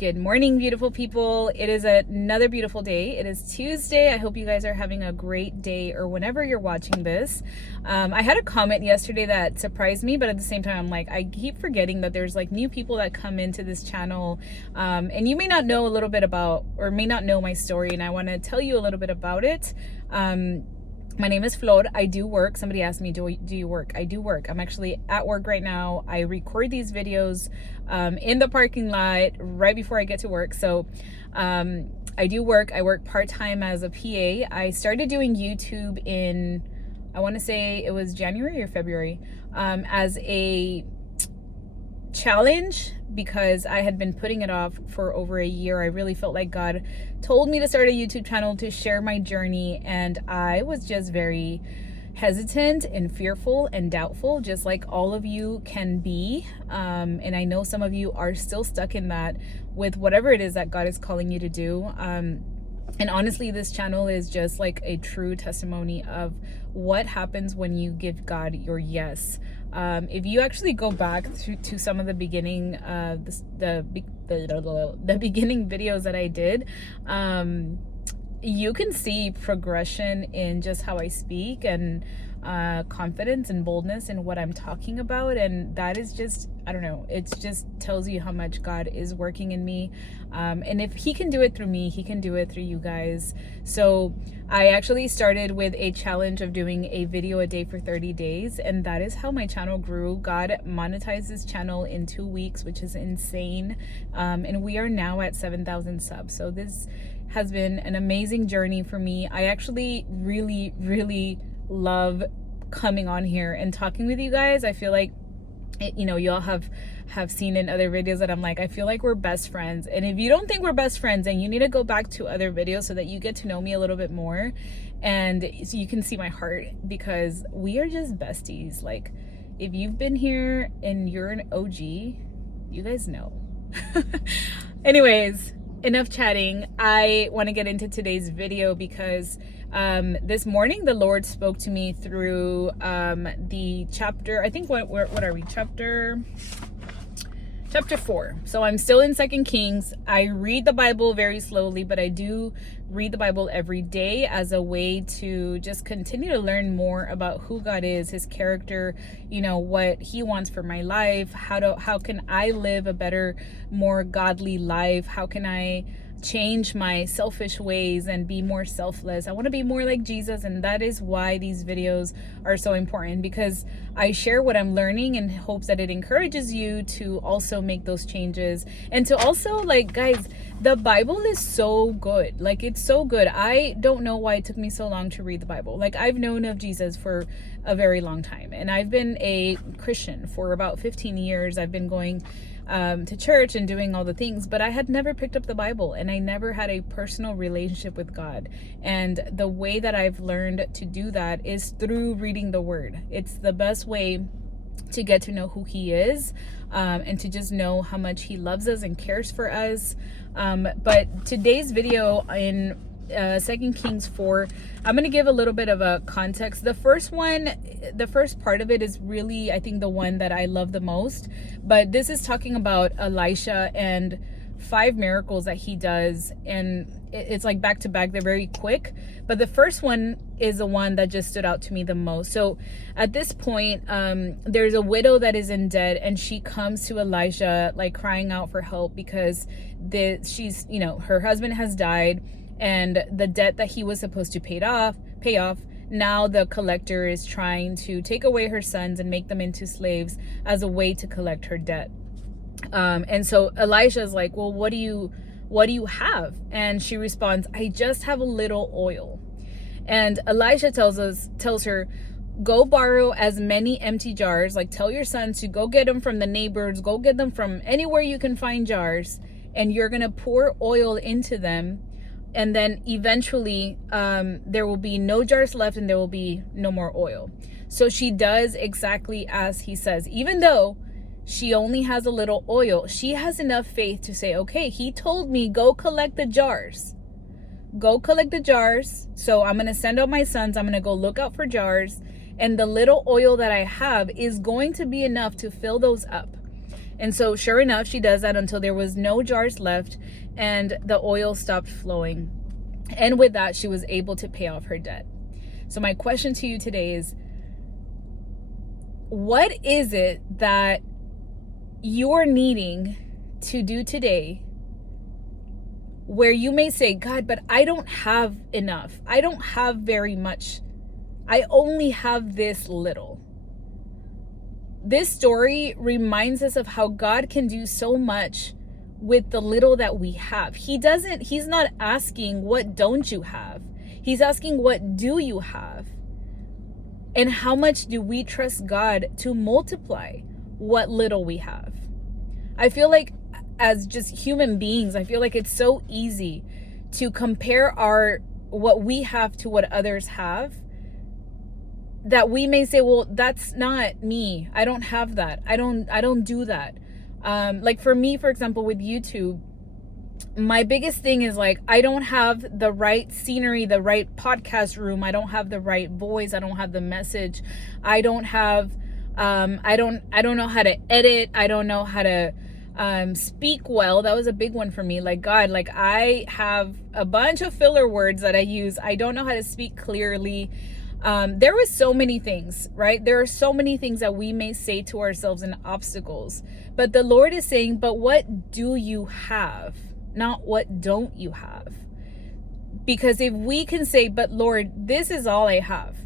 Good morning, beautiful people. It is another beautiful day. It is Tuesday. I hope you guys are having a great day or whenever you're watching this. I had a comment yesterday that surprised me, but at the same time, I'm like, I keep forgetting that there's like new people that come into this channel. And you may not know a little bit about, or may not know my story, and I want to tell you a little bit about it. My name is Flor. I do work. Somebody asked me, do you work? I do work. I'm actually at work right now. I record these videos in the parking lot right before I get to work. So I do work. I work part-time as a PA. I started doing YouTube in, I want to say it was January or February, as a challenge because I had been putting it off for over a year. I really felt like God told me to start a YouTube channel to share my journey, and I was just very hesitant and fearful and doubtful, just like all of you can be. And I know some of you are still stuck in that with whatever it is that God is calling you to do. And honestly, this channel is just like a true testimony of what happens when you give God your yes. If you actually go back to some of the beginning, the beginning videos that I did, you can see progression in just how I speak and confidence and boldness in what I'm talking about. And that is just, I don't know, it just tells you how much God is working in me. And if he can do it through me, he can do it through you guys. So I actually started with a challenge of doing a video a day for 30 days. And that is how my channel grew. God monetized this channel in 2 weeks, which is insane. And we are now at 7,000 subs. So this has been an amazing journey for me. I actually really love coming on here and talking with you guys. I feel like, you know, y'all have seen in other videos that I'm like, I feel like we're best friends. And if you don't think we're best friends, then you need to go back to other videos so that you get to know me a little bit more, and so you can see my heart, because we are just besties. Like, if you've been here and you're an OG, you guys know. Anyways, enough chatting. I want to get into today's video because this morning the Lord spoke to me through the chapter, I think, what are we, chapter 4. So I'm still in 2 Kings. I read the Bible very slowly, but I do read the Bible every day as a way to just continue to learn more about who God is, his character, you know, what he wants for my life, how can I live a better, more godly life, how can I change my selfish ways and be more selfless. I want to be more like Jesus, and that is why these videos are so important, because I share what I'm learning in hopes that it encourages you to also make those changes, and to also, like, guys, the Bible is so good. Like, it's so good. I don't know why it took me so long to read the Bible. Like, I've known of Jesus for a very long time, and I've been a Christian for about 15 years. I've been going to church and doing all the things, but I had never picked up the Bible, and I never had a personal relationship with God. And the way that I've learned to do that is through reading the Word. It's the best way to get to know who he is, and to just know how much he loves us and cares for us. But today's video in 2 Kings 4, I'm going to give a little bit of a context. The first part of it is really, I think, the one that I love the most. But this is talking about Elisha and 5 miracles that he does, and it's like back to back. They're very quick, but the first one is the one that just stood out to me the most. So at this point, there's a widow that is in debt, and she comes to Elisha like crying out for help because she's, you know, her husband has died, and the debt that he was supposed to pay off, now the collector is trying to take away her sons and make them into slaves as a way to collect her debt. And so Elisha's like, well, what do you have? And she responds, I just have a little oil. And Elisha tells her, go borrow as many empty jars. Like, tell your sons to go get them from the neighbors, go get them from anywhere you can find jars, and you're gonna pour oil into them. And then eventually there will be no jars left, and there will be no more oil. So she does exactly as he says. Even though she only has a little oil, she has enough faith to say, okay, he told me go collect the jars. Go collect the jars. So I'm going to send out my sons. I'm going to go look out for jars. And the little oil that I have is going to be enough to fill those up. And so sure enough, she does that until there was no jars left and the oil stopped flowing. And with that, she was able to pay off her debt. So my question to you today is, what is it that you're needing to do today where you may say, God, but I don't have enough. I don't have very much. I only have this little. This story reminds us of how God can do so much with the little that we have. He's not asking, what don't you have? He's asking, what do you have? And how much do we trust God to multiply what little we have? I feel like as just human beings, I feel like it's so easy to compare what we have to what others have, that we may say, well, that's not me. I don't have that. I don't do that. Like for me, for example, with YouTube, my biggest thing is like, I don't have the right scenery, the right podcast room. I don't have the right voice. I don't have the message. I don't have, I don't know how to edit. I don't know how to speak well. That was a big one for me. Like, God, like I have a bunch of filler words that I use. I don't know how to speak clearly. There was so many things, right? There are so many things that we may say to ourselves and obstacles, but the Lord is saying, but what do you have? Not what don't you have? Because if we can say, but Lord, this is all I have.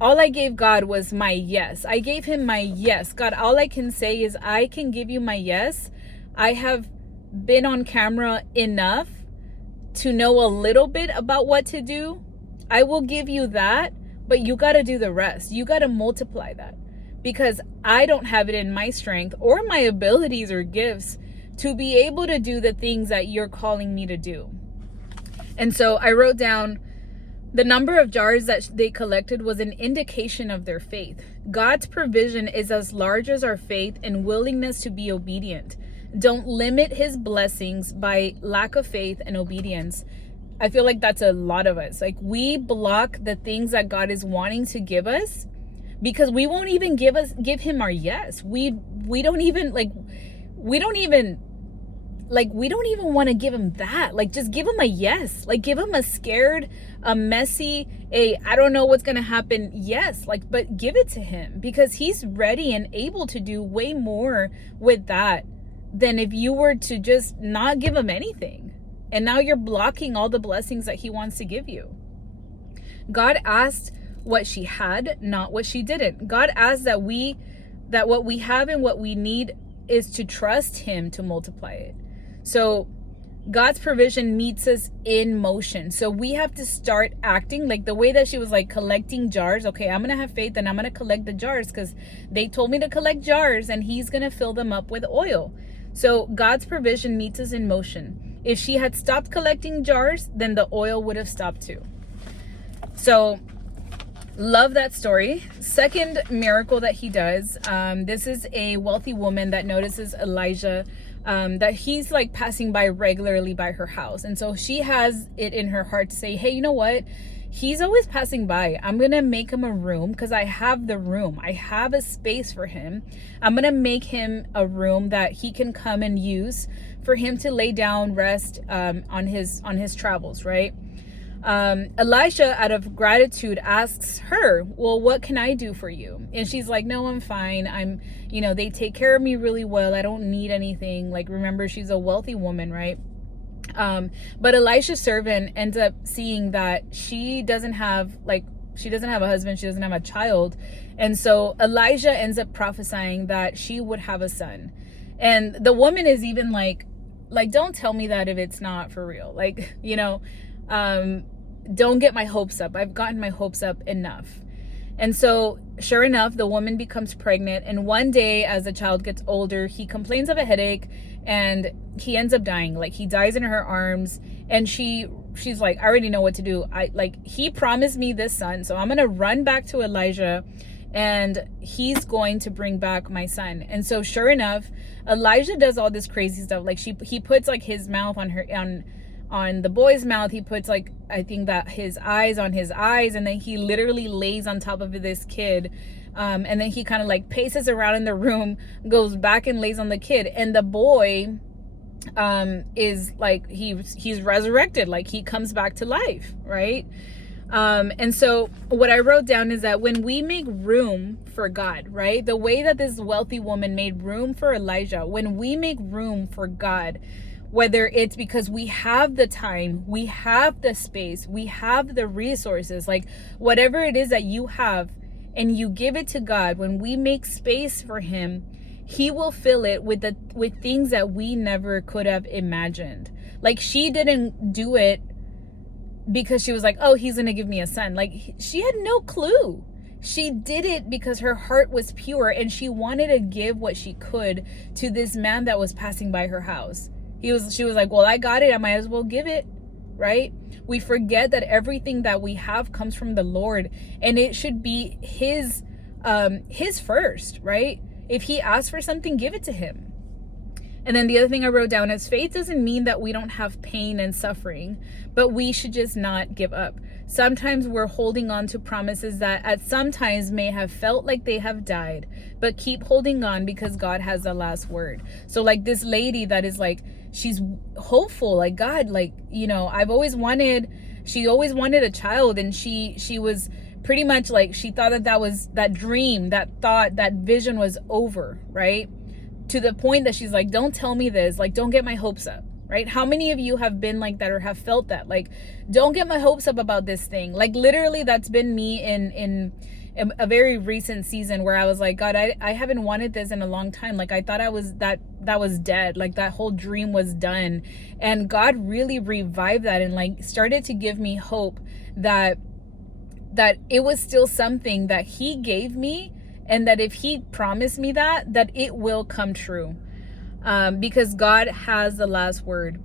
All I gave God was my yes. I gave him my yes. God, all I can say is I can give you my yes. I have been on camera enough to know a little bit about what to do. I will give you that, but you got to do the rest. You got to multiply that, because I don't have it in my strength or my abilities or gifts to be able to do the things that you're calling me to do. And so I wrote down, the number of jars that they collected was an indication of their faith. God's provision is as large as our faith and willingness to be obedient. Don't limit his blessings by lack of faith and obedience. I feel like that's a lot of us. Like, we block the things that God is wanting to give us because we won't even give him our yes. We don't even want to give him that. Like, just give him a yes. Like, give him a scared, a messy, I don't know what's going to happen. Yes. Like, but give it to him, because he's ready and able to do way more with that than if you were to just not give him anything. And now you're blocking all the blessings that he wants to give you. God asked what she had, not what she didn't. God asked that what we have and what we need is to trust him to multiply it. So God's provision meets us in motion. So we have to start acting like the way that she was, like collecting jars. Okay, I'm going to have faith and I'm going to collect the jars because they told me to collect jars and he's going to fill them up with oil. So God's provision meets us in motion. If she had stopped collecting jars, then the oil would have stopped too. So love that story. Second miracle that he does. This is a wealthy woman that notices Elijah, that he's like passing by regularly by her house. And so she has it in her heart to say, hey, you know what? He's always passing by. I'm going to make him a room because I have the room. I have a space for him. I'm going to make him a room that he can come and use for him to lay down, rest on his travels, right? Elisha, out of gratitude, asks her, well, what can I do for you? And she's like, no, I'm fine. They take care of me really well. I don't need anything. Like, remember, she's a wealthy woman, right? But Elisha's servant ends up seeing that she doesn't have a husband, she doesn't have a child. And so Elijah ends up prophesying that she would have a son. And the woman is even like, don't tell me that if it's not for real. Like, don't get my hopes up. I've gotten my hopes up enough. And so sure enough, the woman becomes pregnant. And one day, as the child gets older, he complains of a headache and he ends up dying. Like, he dies in her arms. And she's like, I already know what to do. He promised me this son, so I'm going to run back to Elijah and he's going to bring back my son. And so sure enough, Elijah does all this crazy stuff. Like, he puts like his mouth on the boy's mouth. He puts like, I think that his eyes on his eyes, and then he literally lays on top of this kid And then he kind of like paces around in the room, goes back and lays on the kid, and the boy is like, he's resurrected, like he comes back to life, right? And so what I wrote down is that when we make room for God, right, the way that this wealthy woman made room for Elijah, when we make room for God, whether it's because we have the time, we have the space, we have the resources, like whatever it is that you have, and you give it to God, when we make space for him, he will fill it with things that we never could have imagined. Like, she didn't do it because she was like, oh, he's gonna give me a son. Like, she had no clue. She did it because her heart was pure, and she wanted to give what she could to this man that was passing by her house. She was like, well, I got it, I might as well give it, right? We forget that everything that we have comes from the Lord, and it should be his first, right? If he asks for something, give it to him. And then the other thing I wrote down is, faith doesn't mean that we don't have pain and suffering, but we should just not give up. Sometimes we're holding on to promises that at some times may have felt like they have died, but keep holding on because God has the last word. So like this lady that is like, she's hopeful, like, God, like, you know, she always wanted a child, and she was pretty much like, she thought that dream, that thought, that vision was over, right? To the point that she's like, don't tell me this, like, don't get my hopes up, right? How many of you have been like that or have felt that? Like, don't get my hopes up about this thing. Like, literally, that's been me in a very recent season where I was like, God, I haven't wanted this in a long time. Like, I thought that was dead. Like, that whole dream was done. And God really revived that and like started to give me hope that it was still something that he gave me, and that if he promised me that it will come true, because God has the last word.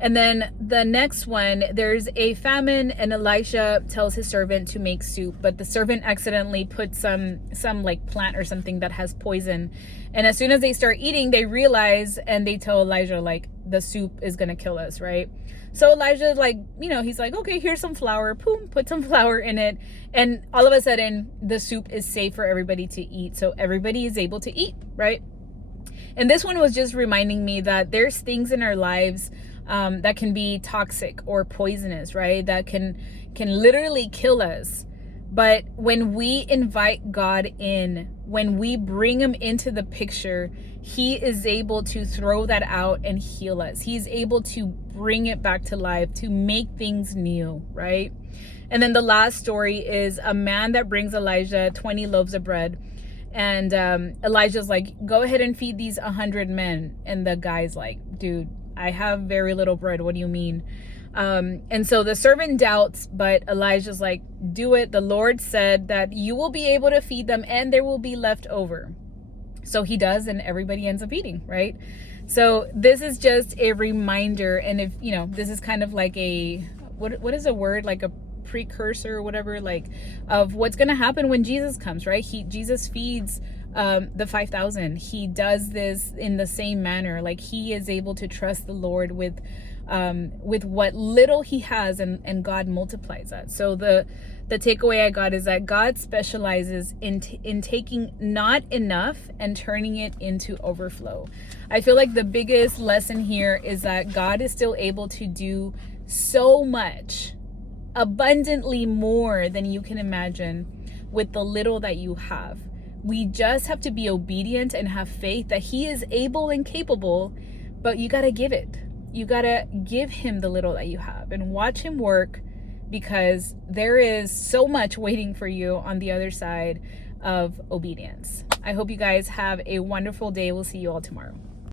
And then the next one, there's a famine, and Elisha tells his servant to make soup, but the servant accidentally put some like plant or something that has poison. And as soon as they start eating, they realize, and they tell Elijah, like, the soup is gonna kill us, right? So Elijah, like, you know, he's like, okay, here's some flour, boom, put some flour in it, and all of a sudden the soup is safe for everybody to eat. So everybody is able to eat, right? And this one was just reminding me that there's things in our lives that can be toxic or poisonous, right? That can literally kill us. But when we invite God in, when we bring him into the picture, he is able to throw that out and heal us. He's able to bring it back to life, to make things new, right? And then the last story is a man that brings Elijah 20 loaves of bread. And Elijah's like, go ahead and feed these 100 men. And the guy's like, dude, I have very little bread. What do you mean? And so the servant doubts, but Elijah's like, do it. The Lord said that you will be able to feed them and there will be left over. So he does, and everybody ends up eating, right? So this is just a reminder. And if, you know, this is kind of like a, what is a word? Like a precursor or whatever, like, of what's going to happen when Jesus comes, right? Jesus feeds the 5,000. He does this in the same manner. Like, he is able to trust the Lord with what little he has, and God multiplies that. So the takeaway I got is that God specializes in taking not enough and turning it into overflow. I feel like the biggest lesson here is that God is still able to do so much, abundantly more than you can imagine, with the little that you have. We just have to be obedient and have faith that he is able and capable, but you got to give it. You got to give him the little that you have and watch him work, because there is so much waiting for you on the other side of obedience. I hope you guys have a wonderful day. We'll see you all tomorrow.